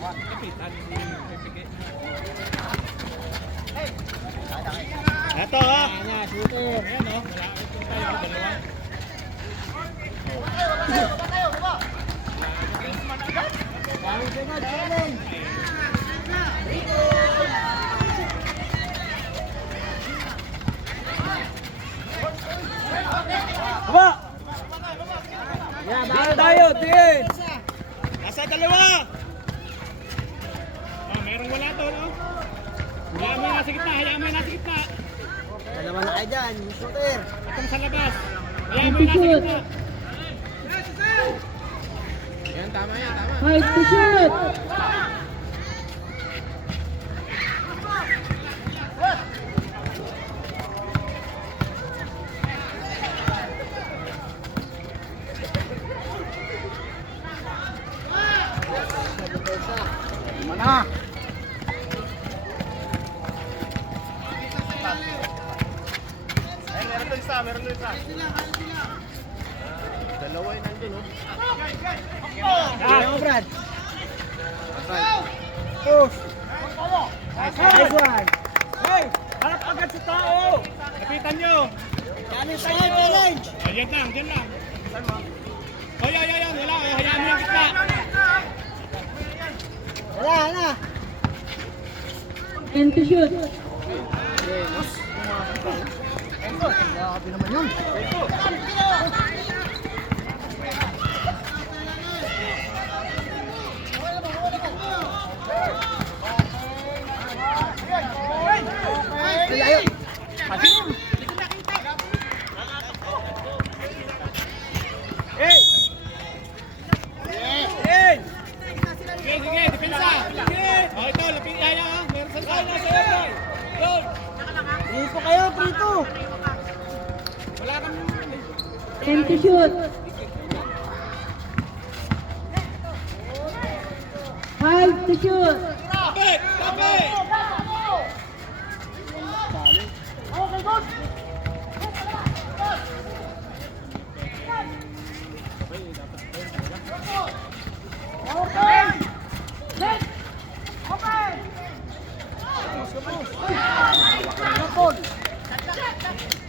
Kapitan. Ito ha. Ayan, shooter. Ayan o. Wala. Ito tayo. Dalawa. Daming sunod, challenge. Aba! Yan, Dito tayo, tingin! Nasa dalawa! Merong wala to, no? Hayaan mo yung nasa gitna. Hayaan mo yung nasa gitna. dalawa na kayo dyan, shooter. Itong sa labas. Hayaan mo yung nasa gitna. Yan, tama yan. Tama. Hide to shoot! Mana? Meron doon isa, meron doon isa. Dalawa yung nandun, oh. Ayan mo, Brad. Push. Nice one. Hey! Harap agad sa tao! Lapitan nyo. Challenge tayo, challenge. Ayan lang. Diyan lang. Ay. Wala. Hayaan mo yung gitna. Wala na. And to shoot. Grabe naman yun. Layo. Hey! Hey! Sige. Depensa. O, ito. Lapitan yan, ha. Meron sa saan. Yun. Prito kayo, prito. Wala kang... And to shoot. Hide to shoot. Kapit!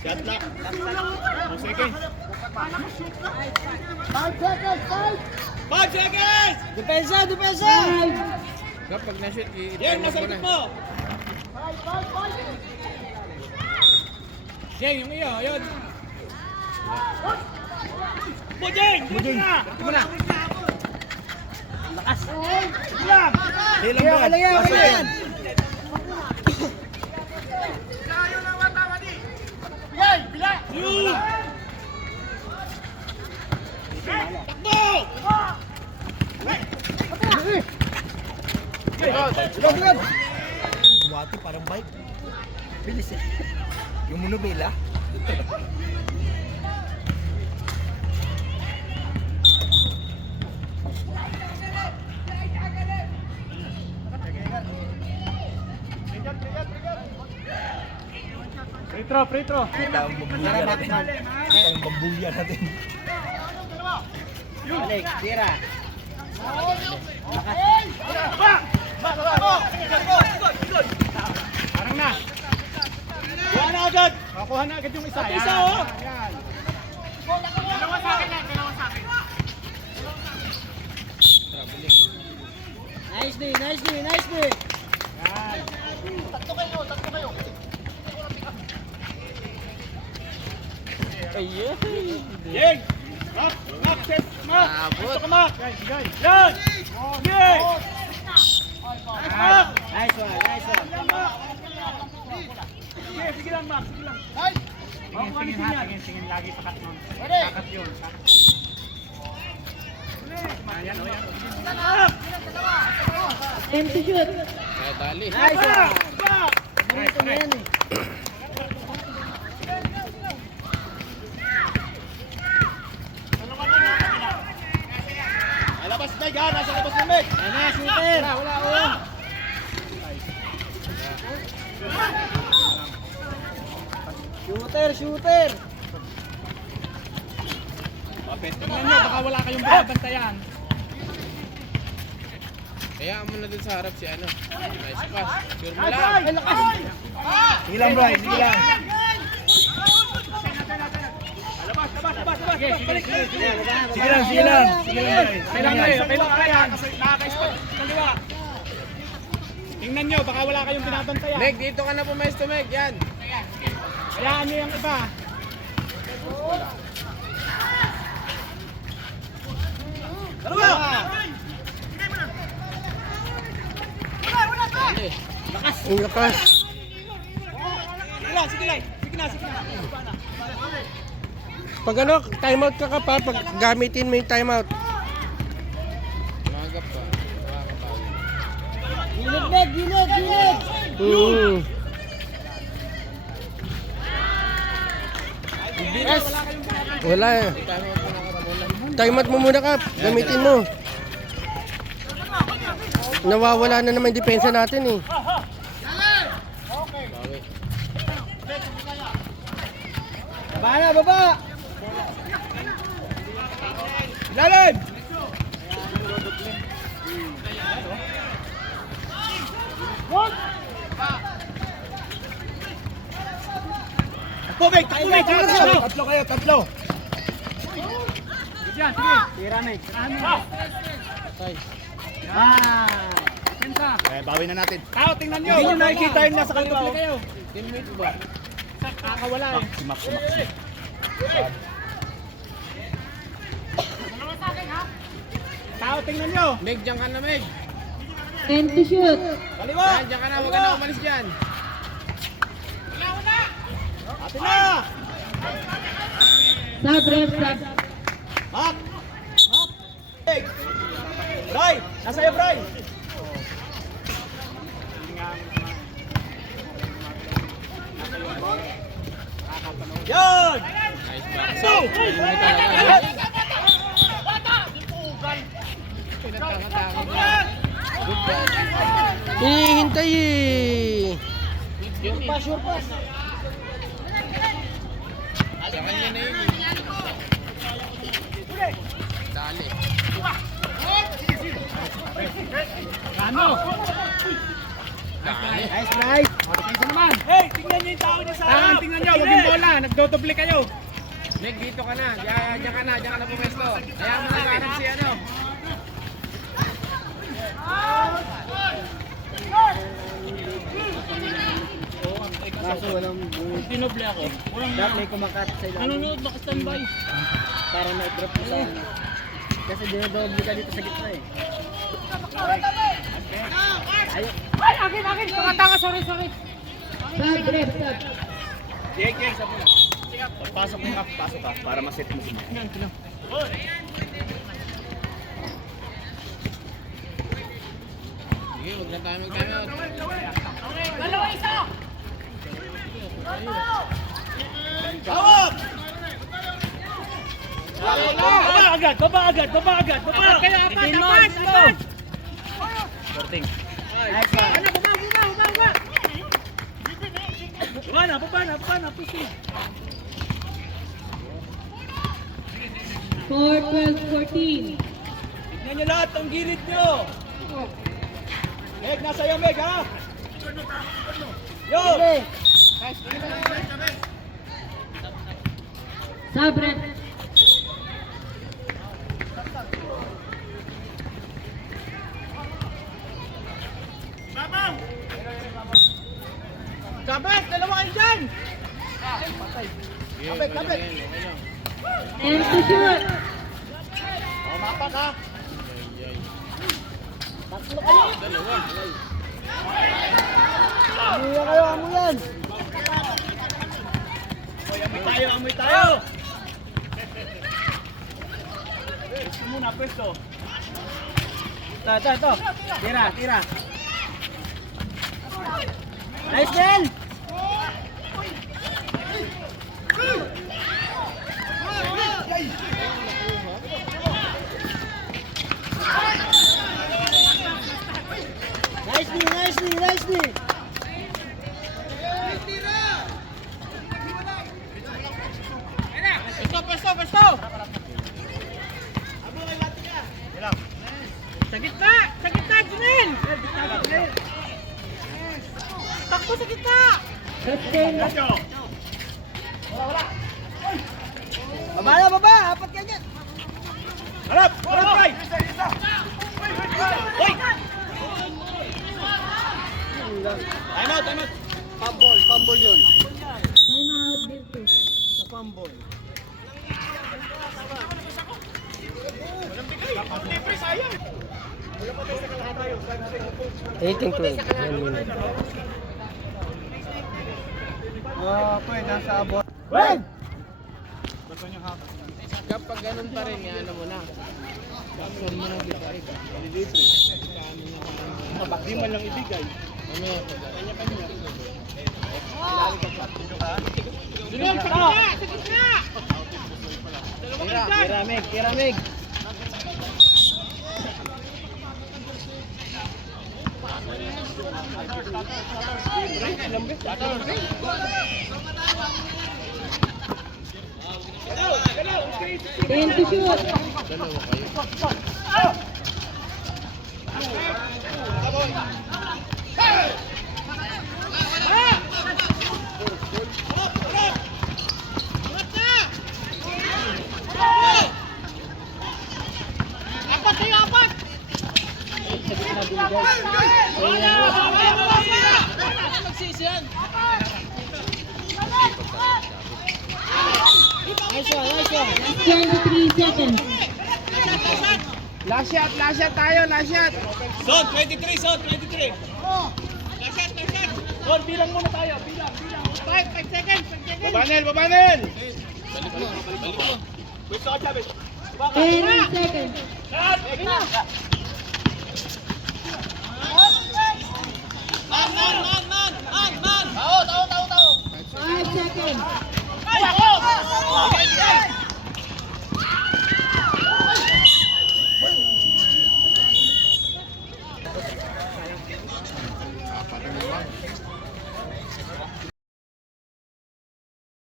Shot lock. O, sige. 5 seconds, 5 seconds! Depensa, depensa. Hide. Kapag na-shoot, Yan, nasa likod mo! Jeng, yung iyo. Ayun. Bujing! Bujing! Muna. Lakas. Lang! Hilang ba? Wala yan. Yun! Takbo! Sigad. Buwati parang bike. Bilis eh. Yung monobela. Free throw. Kita ang bambuya natin. Kita ang bambuya natin. Balik, tira. Parang na. Kuha na agad! Makuha na agad yung isa. At isa, oh! Yan. Dalawa sa akin. Nice day. Yan. Yeng! Mak! Set! Mak! Gusto ka, Mak! Guys. Yan! Yeng! Nice one. Yan, Mak! Sige lang, Mak. Sige lang. Tingin lagi sa cut nun. Kakat yun. Ayan. Mak! And to shoot. Nice one. Mak! Prito na yan eh. Labas Meg ha! Nasa labas na Meg! Ayan na, shooter. Wala. Shooter. Papet. Tingnan nyo, baka wala kayong binabantayan. Kaya mo na dun sa harap si ano. Nice pass. Sure mo Nice, lang. Bray! Lakas! Sige lang, Bray. Sige lang. Labas, labas, labas, labas. Balik, balik. Sige lang, sige lang. Sige lang, Bray. Kailangan kaya. Nakaka-spot kaliwa. Tingnan nyo, baka wala kayong binabantayan. Meg, dito ka na pumesto, Meg. Yan. Hayaan nyo yung iba. Dalawa! Dali. Ang lakas. Sige lang, sige lang. Sige na, sige na. Pag ano, timeout ka pa, pag gamitin mo yung timeout. Magap pa. Makakapagod. Gilid, Meg. Gilid, gilid. Yes. Wala eh. Tama po nakapula. Timeout mo muna ka. Gamitin mo. Nawawala na naman yung depensa natin eh. Bawi. Baba na, baba! Ilalim! Takbo, Meg! Takbo, Meg! Tatlo kayo, tatlo! Yan, sige. Tira, Meg. Tay. Pensa. Bawi na natin. Tao, tingnan nyo. Hindi nyo nakikita yung nasa kaliwa. Doble kayo. Teammate mo ba? Kakawala eh. Si Max, si Max. Tao, tingnan nyo. Meg, dyan ka na, Meg. 10 to shoot. Kaliwa! Yan, dyan ka na. Huwag ka na umalis dyan. Atin na! Sub, ref, sub. Mak! Meg! Bray! Nasa iyo, Bray! Yan! Nice pass. Go! Pinagkakatakot na. Good pass. Hinihintay eh. Yun eh. Pass, sure pass. Sa kanya na yun eh. Dali. Ano? Dali. Nice, Bray! Pensa naman. Hey, tingnan niyo yung tao niya sa Tao, harap! tingnan nyo. Huwag yung bola. Nagdodoble kayo. Meg, dito ka na. Diyan ka na. Diyan ka na pumesto. Kaya mo na kanan si ano. Kaso walang... Dinoble ako. Dapat may kumakat sa ilalim. Nanonood, naka-standby. Para na-drop mo sa ano. Kasi dinodoble ka dito sa gitna eh. Ay, akin. Pakatanga, sorry. Sub, ref, sub. Sige, sabi na. Pagpasok mo ka, pasok ka para ma-set mo si Max. Sige, huwag na tayo mag-timeout. Tawag! Baba agad! Apat. Sporting. Baba na, pusin. 4, 12, 14. Tignan nyo lahat ang gilid nyo. Meg, nasa iyo, Meg, ha? Yo! Sub, ref. Kabet, dalawa kayo dyan! Sige, Kapit, okay lang kapit. yan, okay lang. 10 to shoot. O, mapak ha? Ay, ay. Dalawa. Dalawa. Amo yan! O, amoy tayo! Pwesto muna, pwesto. Ito. Tira. Nice, Ben! Nicely! Pesto. Sa gitna, Jimmy. Sustain. Harap! Harap, Ray! Hoy! Time out, time out. Fumble yun. Time out, Virtus. Sa fumble. Libre, sayang. 18-12. 1 minute. Pwede, nasa abot. Kapag ganun pa rin, ano mo na. Kapag mo na dito ay ka. Di man lang ibigay. Ano yan? Sunod, sa gitna! Sa gitna! Piramig. Ten to shoot. Dalawa kayo. Apat kayo, apat! Magsisiyan! Nice one. 23 seconds. Last shot tayo, last shot. Zone 23, zone 23. Zone, bilang muna tayo. Bilang. 5 seconds, 5 seconds! Babanel! Balik mo. Wait, ako, Chavez. 10 seconds. Man! Tao! 5 seconds. Ay, ako!